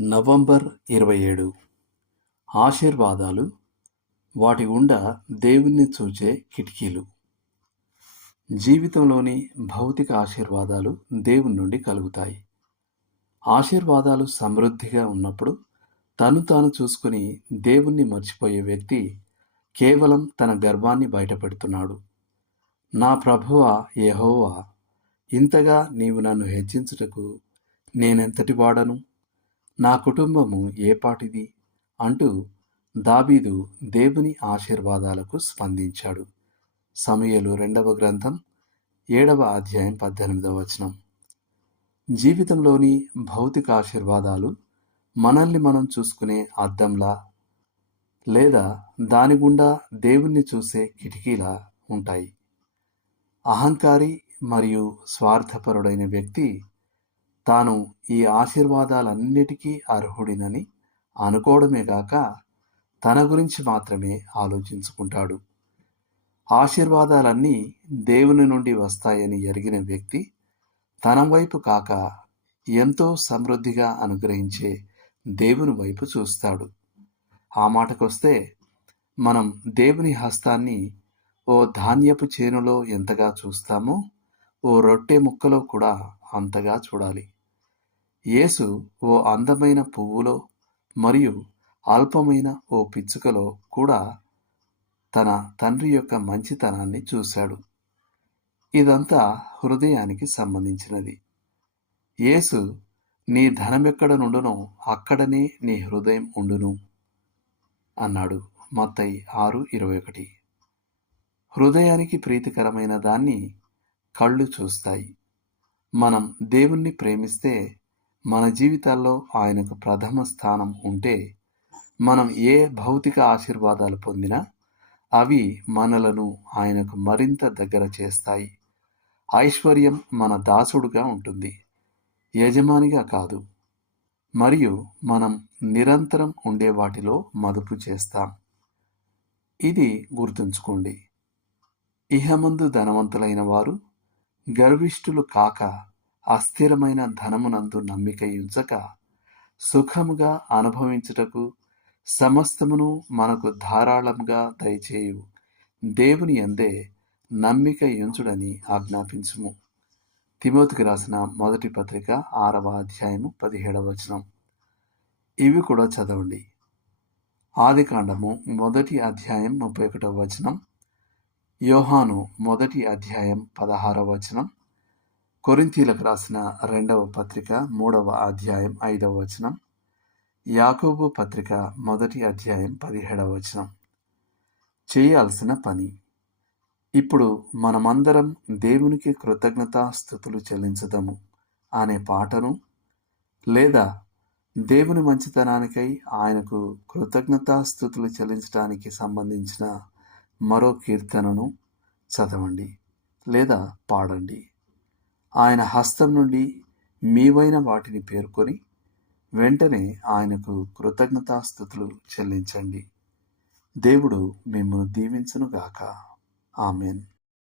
November 27 ఆశీర్వాదాలు వాటి గుండా దేవుణ్ణి చూచే కిటికీలు. జీవితంలోని భౌతిక ఆశీర్వాదాలు దేవుని నుండి కలుగుతాయి. ఆశీర్వాదాలు సమృద్ధిగా ఉన్నప్పుడు తను తాను చూసుకుని దేవుణ్ణి మర్చిపోయే వ్యక్తి కేవలం తన గర్వాన్ని బయటపెడుతున్నాడు. నా ప్రభువా యెహోవా, ఇంతగా నీవు నన్ను హెచ్చించుటకు నేనెంతటి వాడను, నా కుటుంబము ఏపాటిది అంటూ దావీదు దేవుని ఆశీర్వాదాలకు స్పందించాడు. సమూయేలు 2వ గ్రంథం 7వ అధ్యాయం 18వ వచనం. జీవితంలోని భౌతిక ఆశీర్వాదాలు మనల్ని మనం చూసుకునే అద్దంలా లేదా దాని గుండా దేవుణ్ణి చూసే కిటికీలా ఉంటాయి. అహంకారి మరియు స్వార్థపరుడైన వ్యక్తి తాను ఈ ఆశీర్వాదాలన్నిటికీ అర్హుడినని అనుకోవడమే గాక తన గురించి మాత్రమే ఆలోచించుకుంటాడు. ఆశీర్వాదాలన్నీ దేవుని నుండి వస్తాయని ఎరిగిన వ్యక్తి తన వైపు కాక ఎంతో సమృద్ధిగా అనుగ్రహించే దేవుని వైపు చూస్తాడు. ఆ మాటకొస్తే మనం దేవుని హస్తాన్ని ఓ ధాన్యపు చేనులో ఎంతగా చూస్తామో ఓ రొట్టె ముక్కలో కూడా అంతగా చూడాలి. యేసు ఓ అందమైన పువ్వులో మరియు అల్పమైన ఓ పిచ్చుకలో కూడా తన తండ్రి యొక్క మంచితనాన్ని చూశాడు. ఇదంతా హృదయానికి సంబంధించినది. యేసు నీ ధనమెక్కడ నుండునో అక్కడనే నీ హృదయం ఉండును అన్నాడు. మత్తయి 6:21. హృదయానికి ప్రీతికరమైన దాన్ని కళ్ళు చూస్తాయి. మనం దేవుణ్ణి ప్రేమిస్తే మన జీవితాల్లో ఆయనకు ప్రథమ స్థానం ఉంటే మనం ఏ భౌతిక ఆశీర్వాదాలు పొందినా అవి మనలను ఆయనకు మరింత దగ్గర చేస్తాయి. ఐశ్వర్యం మన దాసుడుగా ఉంటుంది, యజమానిగా కాదు. మరియు మనం నిరంతరం ఉండే వాటిలో మదుపు చేస్తాం. ఇది గుర్తుంచుకోండి. ఇహమందు ధనవంతులైన వారు గర్విష్ఠులు కాక అస్థిరమైన ధనమునందు నమ్మిక ఉంచక సుఖముగా అనుభవించుటకు సమస్తమును మనకు ధారాళంగా దయచేయు దేవుని యందే నమ్మిక ఉంచుడని ఆజ్ఞాపించుము. తిమోతికి రాసిన మొదటి పత్రిక 6వ అధ్యాయము 17వ వచనం. ఇవి కూడా చదవండి. ఆదికాండము 1వ అధ్యాయం 31వ వచనం, యోహాను 1వ అధ్యాయం 16వ వచనం, కొరింథీలకు రాసిన 2వ పత్రిక 3వ అధ్యాయం 5వ వచనం, యాకోబు పత్రిక 1వ అధ్యాయం 17వ వచనం. చేయాల్సిన పని. ఇప్పుడు మనమందరం దేవునికి కృతజ్ఞతాస్తుతులు చెల్లించుదాము అనే పాటను లేదా దేవుని మంచితనానికై ఆయనకు కృతజ్ఞతాస్తుతులు చెల్లించడానికి సంబంధించిన మరో కీర్తనను చదవండి లేదా పాడండి. ఆయన హస్తం నుండి మీవైన వాటిని పేర్కొని వెంటనే ఆయనకు కృతజ్ఞతాస్తుతులు చెల్లించండి. దేవుడు మిమ్మల్ని దీవించునుగాక. ఆమెన్.